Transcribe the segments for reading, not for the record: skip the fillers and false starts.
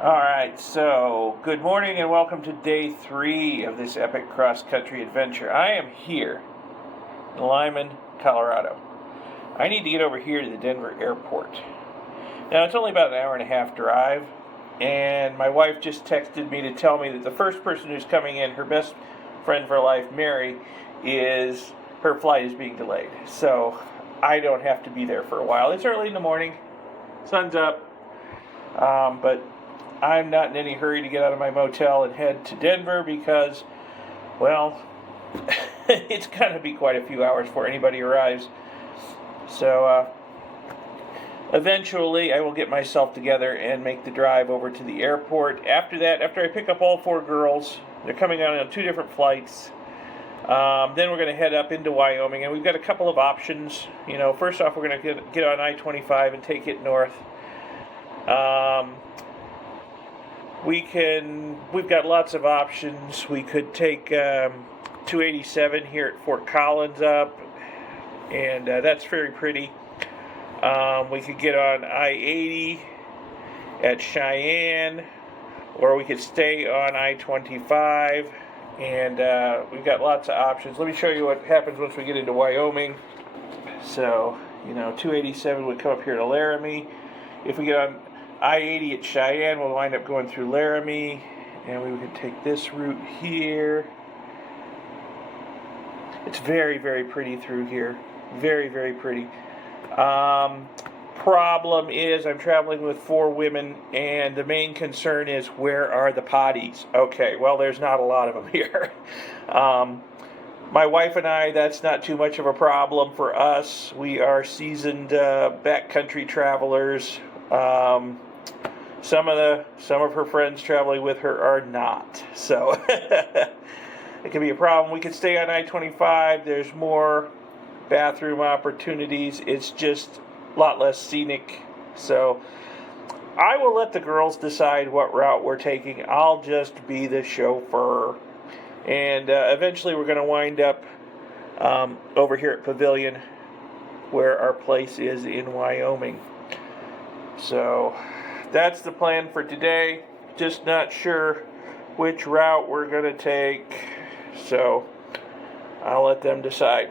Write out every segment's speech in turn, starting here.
Alright, so good morning and welcome to day 3 of this epic cross-country adventure. I am here in Limon, Colorado. I need to get over here to the Denver airport. Now, it's only about an hour and a half drive, and my wife just texted me to tell me that the first person who's coming in, her best friend for life, Mary, her flight is being delayed. So I don't have to be there for a while. It's early in the morning, sun's up, but I'm not in any hurry to get out of my motel and head to Denver because, well, it's going to be quite a few hours before anybody arrives. So, eventually I will get myself together and make the drive over to the airport. After that, after I pick up all 4 girls, they're coming out on 2 different flights. Then we're going to head up into Wyoming, and we've got a couple of options. You know, first off, we're going to get on I-25 and take it north. We've got lots of options. We could take 287 here at Fort Collins up, and that's very pretty. We could get on I-80 at Cheyenne, or we could stay on I-25, and we've got lots of options. Let me show you what happens once we get into Wyoming. So, you know, 287 would come up here to Laramie. If we get on I-80 at Cheyenne, we'll wind up going through Laramie, and we could take this route here. It's very, very pretty through here. Very, very pretty. Problem is, I'm traveling with 4 women, and the main concern is, where are the potties? Okay, well, there's not a lot of them here. My wife and I, that's not too much of a problem for us. We are seasoned backcountry travelers. Some of her friends traveling with her are not, so it can be a problem. We could stay on I-25. There's more bathroom opportunities. It's just a lot less scenic. So I will let the girls decide what route we're taking. I'll just be the chauffeur, and eventually we're going to wind up over here at Pavillion, where our place is in Wyoming. So that's the plan for today. Just not sure which route we're going to take, so I'll let them decide.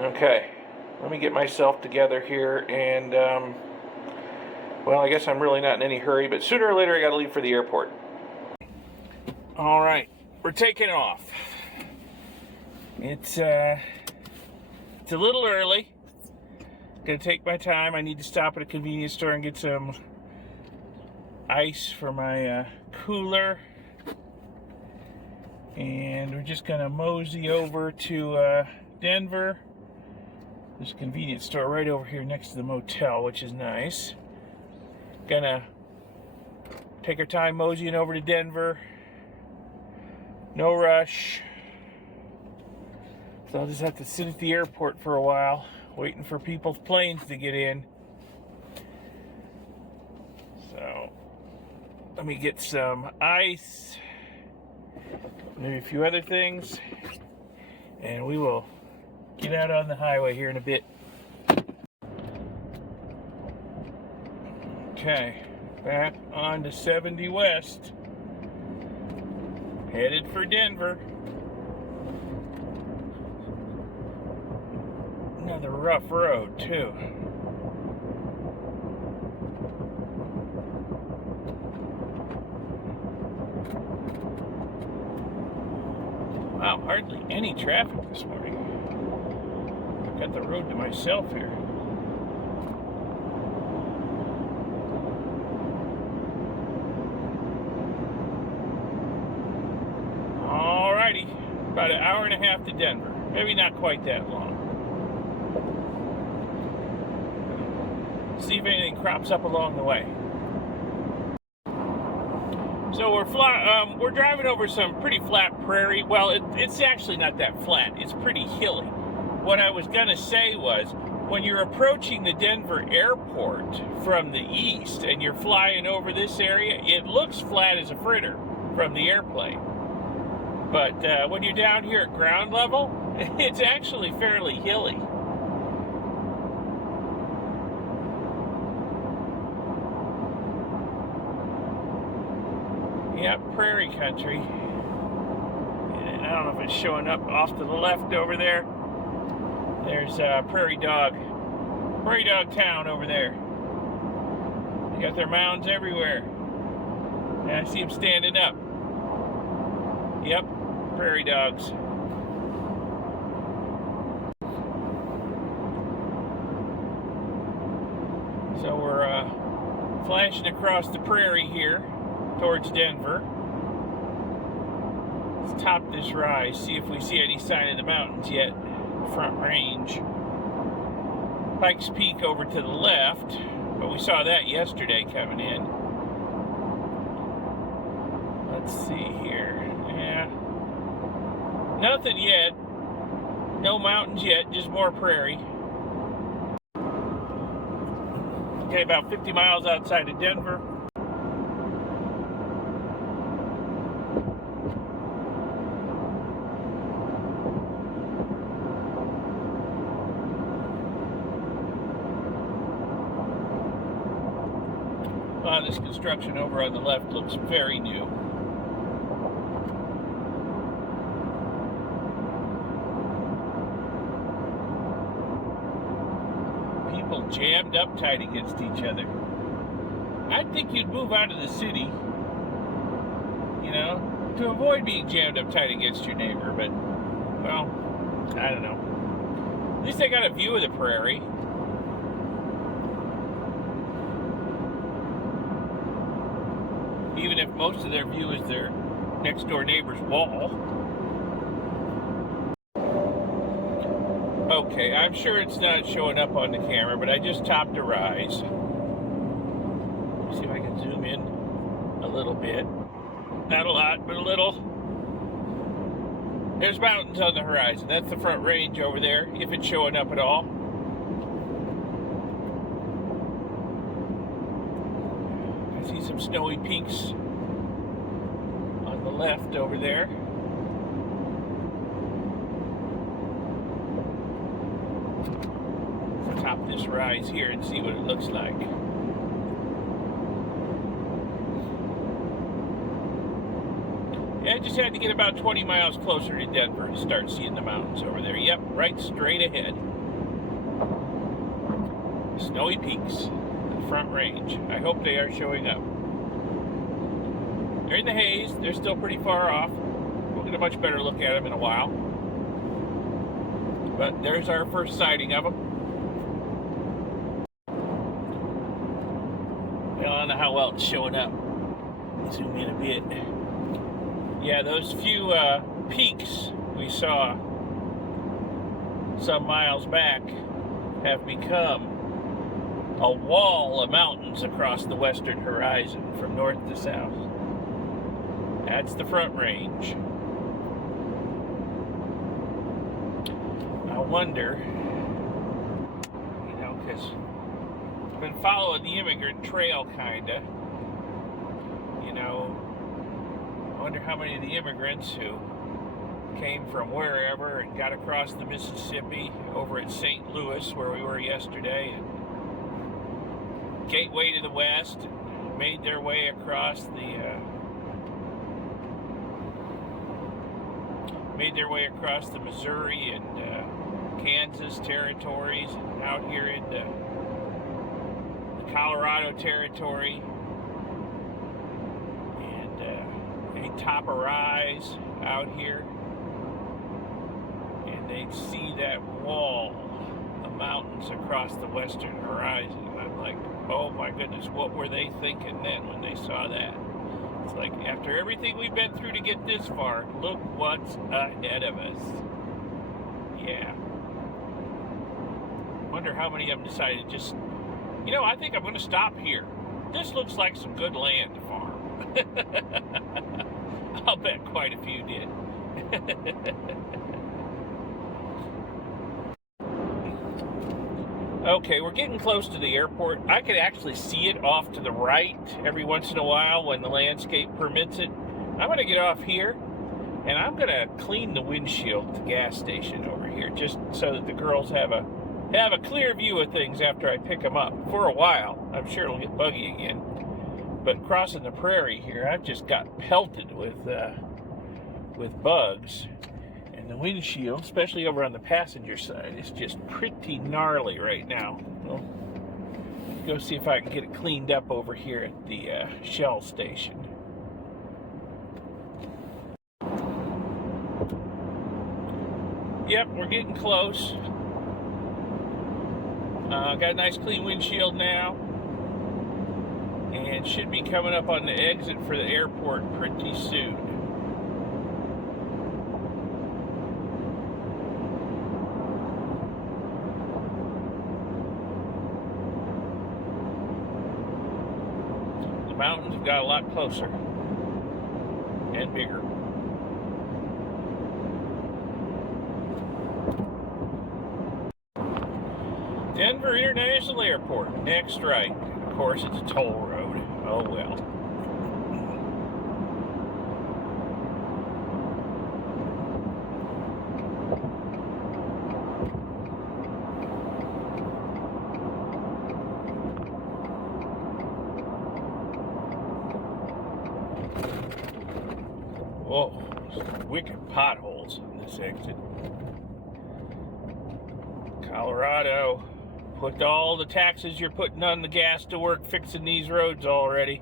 Okay, let me get myself together here, and well, I guess I'm really not in any hurry, but sooner or later I got to leave for the airport. All right, we're taking off. It's a little early. Gonna take my time. I need to stop at a convenience store and get some ice for my cooler, and we're just gonna mosey over to Denver. There's a convenience store right over here next to the motel, which is nice. Gonna take our time moseying over to Denver. No rush. So I'll just have to sit at the airport for a while, waiting for people's planes to get in. So let me get some ice, maybe a few other things, and we will get out on the highway here in a bit. Okay, back on to 70 West, headed for Denver. Another rough road, too. Wow, hardly any traffic this morning. I've got the road to myself here. Alrighty, about an hour and a half to Denver. Maybe not quite that long. See if anything crops up along the way. So we're driving over some pretty flat prairie. Well, it's actually not that flat. It's pretty hilly. What I was gonna say was, when you're approaching the Denver airport from the east and you're flying over this area, it looks flat as a fritter from the airplane. But when you're down here at ground level, it's actually fairly hilly. Yep, prairie country. And I don't know if it's showing up off to the left over there. There's prairie dog town over there. They got their mounds everywhere. And I see them standing up. Yep, prairie dogs. So we're flashing across the prairie here towards Denver. Let's top this rise, see if we see any sign of the mountains yet. Front Range. Pikes Peak over to the left, but we saw that yesterday coming in. Let's see here. Yeah. Nothing yet. No mountains yet, just more prairie. Okay, about 50 miles outside of Denver. This construction over on the left looks very new. People jammed up tight against each other. I think you'd move out of the city, you know, to avoid being jammed up tight against your neighbor, but, well, I don't know. At least I got a view of the prairie. Even if most of their view is their next door neighbor's wall. Okay, I'm sure it's not showing up on the camera, but I just topped a rise. Let's see if I can zoom in a little bit. Not a lot, but a little. There's mountains on the horizon. That's the Front Range over there, if it's showing up at all. I see some snowy peaks on the left over there. Let's top this rise here and see what it looks like. Yeah, I just had to get about 20 miles closer to Denver to start seeing the mountains over there. Yep, right straight ahead. Snowy peaks. Front Range. I hope they are showing up. They're in the haze. They're still pretty far off. We'll get a much better look at them in a while. But there's our first sighting of them. Well, I don't know how well it's showing up. Zoom in a bit. Yeah, those few peaks we saw some miles back have become a wall of mountains across the western horizon from north to south. That's the Front Range. I wonder, you know, because I've been following the immigrant trail, kinda. You know, I wonder how many of the immigrants who came from wherever and got across the Mississippi over at St. Louis, where we were yesterday, and gateway to the west, made their way across the Missouri and Kansas territories, and out here in the Colorado territory, and they top a rise out here, and they'd see that wall of mountains across the western horizon. I'm like, oh my goodness, what were they thinking then when they saw that? It's like, after everything we've been through to get this far, look what's ahead of us. Yeah. Wonder how many of them decided just, you know, I think I'm going to stop here. This looks like some good land to farm. I'll bet quite a few did. Okay, we're getting close to the airport. I can actually see it off to the right every once in a while when the landscape permits it. I'm going to get off here, and I'm going to clean the windshield at the gas station over here, just so that the girls have a clear view of things after I pick them up. For a while, I'm sure it'll get buggy again. But crossing the prairie here, I've just got pelted with bugs. And the windshield, especially over on the passenger side, is just pretty gnarly right now. Well, go see if I can get it cleaned up over here at the Shell station. Yep, we're getting close. Got a nice clean windshield now. And should be coming up on the exit for the airport pretty soon. The mountains have got a lot closer and bigger. Denver International Airport, next right. Of course, it's a toll road. Oh well. Whoa, some wicked potholes on this exit. Colorado. Put all the taxes you're putting on the gas to work fixing these roads already.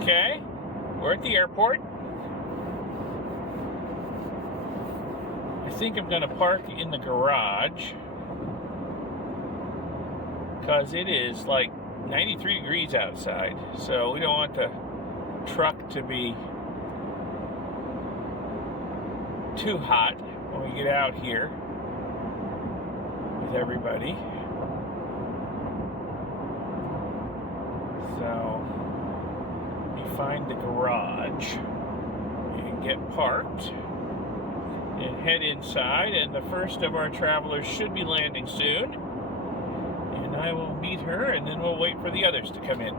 Okay, we're at the airport. I think I'm gonna park in the garage because it is like 93 degrees outside, so we don't want the truck to be too hot when we get out here with everybody. So we find the garage and get parked and head inside, and the first of our travelers should be landing soon, and I will meet her and then we'll wait for the others to come in.